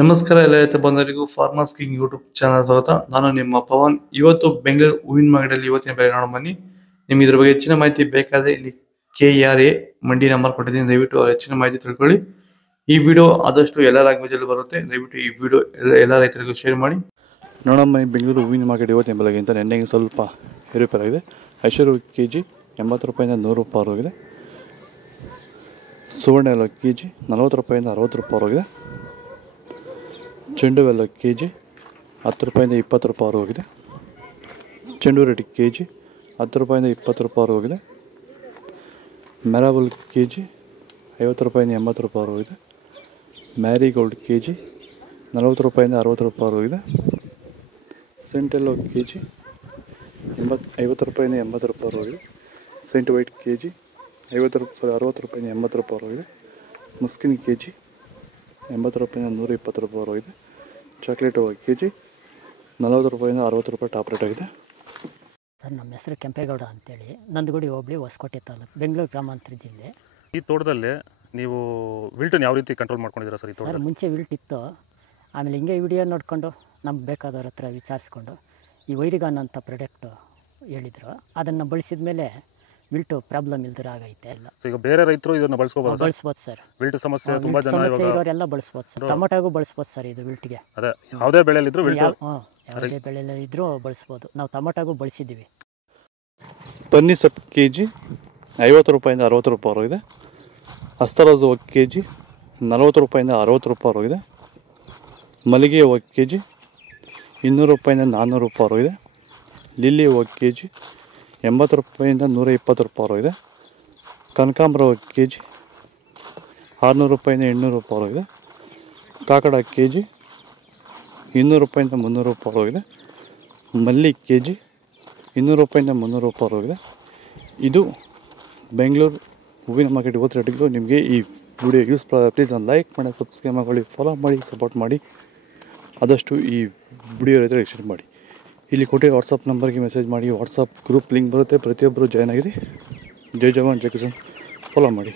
ನಮಸ್ಕಾರ ಎಲ್ಲ ರೈತ ಬಂಧುಗಳಿಗೂ ಫಾರ್ಮರ್ಸ್ ಕಿಂಗ್ ಯೂಟ್ಯೂಬ್ ಚಾನಲ್ ಸ್ವಾಗತ. ನಾನು ನಿಮ್ಮ ಪವನ್. ಇವತ್ತು ಬೆಂಗಳೂರು ಹೂವಿನ ಮಾರ್ಕೆಟಲ್ಲಿ ಇವತ್ತಿನ ಬೆಲೆ ನೋಡೋಣ ಬನ್ನಿ. ನಿಮ್ಗೆ ಇದ್ರ ಬಗ್ಗೆ ಹೆಚ್ಚಿನ ಮಾಹಿತಿ ಬೇಕಾದರೆ ಇಲ್ಲಿ KRA ಮಂಡಿ ನಂಬರ್ ಕೊಟ್ಟಿದ್ದೀನಿ, ದಯವಿಟ್ಟು ಹೆಚ್ಚಿನ ಮಾಹಿತಿ ತಿಳ್ಕೊಳ್ಳಿ. ಈ ವಿಡಿಯೋ ಆದಷ್ಟು ಎಲ್ಲ ಲ್ಯಾಂಗ್ವೇಜ್ ಅಲ್ಲಿ ಬರುತ್ತೆ, ದಯವಿಟ್ಟು ಈ ವಿಡಿಯೋ ಎಲ್ಲ ರೈತರಿಗೂ ಶೇರ್ ಮಾಡಿ. ನೋಡಮ್ಮ, ಬೆಂಗಳೂರು ಹೂವಿನ ಮಾರ್ಕೆಟ್ ಇವತ್ತಿನ ಬೆಲೆಗಿಂತ ನೆನ್ನೆಗೆ ಸ್ವಲ್ಪ ಏರುಪೇರಾಗಿದೆ. ಐಶ್ವರ್ಯ KG 80 ರೂಪಾಯಿಂದ 100 ರೂಪಾಯಿ ಹೋಗಿದೆ. ಸುವರ್ಣ ಎಲ್ಲ KG 40 ರೂಪಾಯಿಂದ 60 ರೂಪಾಯಿ ಹೋಗಿದೆ. ಚೆಂಡು ಎಲ್ಲ KG 10 ರೂಪಾಯಿಂದ 20 ರೂಪಾಯಿ ಹೋಗಿದೆ. ಚೆಂಡು ರೆಡ್ KG 10 ರೂಪಾಯಿಂದ 20 ರೂಪಾಯಿ ಹೋಗಿದೆ. ಮೆರಾಬಲ್ KG 50 ರೂಪಾಯಿಂದ 80 ರೂಪಾಯಿ ಹೋಗಿದೆ. ಮ್ಯಾರಿಗೋಲ್ಡ್ KG 40 ರೂಪಾಯಿಂದ 60 ರೂಪಾಯಿ ಹೋಗಿದೆ. ಸೆಂಟೆಲ್ಲೋ KG 50 ರೂಪಾಯಿಂದ 80 ರೂಪಾಯಿ ಹೋಗಿದೆ. ಸೆಂಟ್ ವೈಟ್ KG 60 ರೂಪಾಯಿಂದ 80 ರೂಪಾಯಿ ಹೋಗಿದೆ. ಮುಸ್ಕಿನ್ KG 80 ರೂಪಾಯಿಂದ 120 ರೂಪಾಯಿ ಹೋಗಿದೆ. ಚಾಕ್ಲೇಟ್ KG 40 ರೂಪಾಯಿಂದ 60 ರೂಪಾಯಿ ಟಾಪ್ ರೇಟ್ ಆಗಿದೆ. ಸರ್, ನಮ್ಮ ಹೆಸರು ಕೆಂಪೇಗೌಡ ಅಂತೇಳಿ, ನಂದಗುಡಿ ಹೋಬಳಿ ಹೊಸಕೋಟೆ ತಾಲೂಕು, ಬೆಂಗಳೂರು ಗ್ರಾಮಾಂತರ ಜಿಲ್ಲೆ. ಈ ತೋಟದಲ್ಲಿ ನೀವು ವಿಲ್ಟನ್ನು ಯಾವ ರೀತಿ ಕಂಟ್ರೋಲ್ ಮಾಡ್ಕೊಂಡಿದ್ದೀರಾ ಸರ್? ಈ ತೋಟ ಮುಂಚೆ ವಿಲ್ಟ್ ಇತ್ತು, ಆಮೇಲೆ ಹಿಂಗೆ ವಿಡಿಯೋ ನೋಡಿಕೊಂಡು ನಮ್ಗೆ ಬೇಕಾದವ್ರ ಹತ್ರ ವಿಚಾರಿಸ್ಕೊಂಡು ಈ ವೈರಿಗಾನ್ ಅಂತ ಪ್ರಾಡಕ್ಟು ಹೇಳಿದರು, ಅದನ್ನು ಬಳಸಿದ ಮೇಲೆ ವಿಲ್ಟು ಪ್ರಾಬ್ಲಮ್ ಇಲ್ದಿರ ಆಗೈತೆ. ಎಲ್ಲ ಈಗ ಬೇರೆ ರೈತರು ಇದನ್ನು ಬಳಸ್ಬೋದು ಸರ್. ವಿಲ್ಟ್ ಸಮಸ್ಯೆ ತುಂಬ ಜನ ಇರೋರೆಲ್ಲ ಬಳಸ್ಬೋದು ಸರ್. ಟೊಮೊಟೊಗೂ ಬಳಸ್ಬೋದು ಸರ್ ಇದು ವಿಲ್ಟ್ಗೆ. ಅದೇ ಯಾವುದೇ ಬೆಳೆಯಲ್ಲಿದ್ದರೂ ಯಾವುದೇ ಬೆಳೆಯಲ್ಲಿ ಇದ್ದರೂ ಬಳಸ್ಬೋದು. ನಾವು ಟೊಮೊಟೊಗೂ ಬಳಸಿದ್ದೀವಿ. ಬನ್ನಿ ಸೊಪ್ಪು KG 50 ರೂಪಾಯಿಂದ 60 ರೂಪಾಯಿ ಹೋಗಿದೆ. ಹಸ್ತರೋಜು KG 40 ರೂಪಾಯಿಂದ 60 ರೂಪಾಯಿ ಹೋಗಿದೆ. ಮಲ್ಲಿಗೆ ಹೂವು KG 200 ರೂಪಾಯಿಂದ 400 ರೂಪಾಯಿ ಹೋಗಿದೆ. ಲಿಲ್ಲಿ ಹೂವು KG 80 ರೂಪಾಯಿಂದ 120 ರೂಪಾಯಿ ಹೋಗಿದೆ. ಕನಕಾಂಬರ ಹೂವು KG 600 ರೂಪಾಯಿಂದ 800 ರೂಪಾಯಿ ಹೋಗಿದೆ. ಕಾಕಡ KG 200 ರೂಪಾಯಿಂದ 300 ರೂಪಾಯಿ ಹೋಗಿದೆ. ಮಲ್ಲಿ KG 200 ರೂಪಾಯಿಂದ 300 ರೂಪಾಯಿ ಹೋಗಿದೆ. ಇದು ಬೆಂಗಳೂರು ಹೂವಿನ ಮಾರ್ಕೆಟ್ ಇವತ್ತು ರೇಟಿಗೂ. ನಿಮಗೆ ಈ ವಿಡಿಯೋ ಯೂಸ್ ಪ್ಲೀಸ್ ಒಂದು ಲೈಕ್ ಮಾಡಿ, ಸಬ್ಸ್ಕ್ರೈಬ್ ಮಾಡಿ, ಫಾಲೋ ಮಾಡಿ, ಸಪೋರ್ಟ್ ಮಾಡಿ. ಆದಷ್ಟು ಈ ವಿಡಿಯೋ ರೈತರಿಗೆ ಶೇರ್ ಮಾಡಿ. ಇಲ್ಲಿ ಕೊಟ್ಟಿರೋ ವಾಟ್ಸಪ್ ನಂಬರ್ಗೆ ಮೆಸೇಜ್ ಮಾಡಿ. ವಾಟ್ಸಪ್ ಗ್ರೂಪ್ ಲಿಂಕ್ ಬರುತ್ತೆ, ಪ್ರತಿಯೊಬ್ಬರು ಜಾಯ್ನ್ ಆಗಿರಿ. ಜೈ ಜವಾನ್ ಜೈ ಕಿಸಾನ್, ಫಾಲೋ ಮಾಡಿ.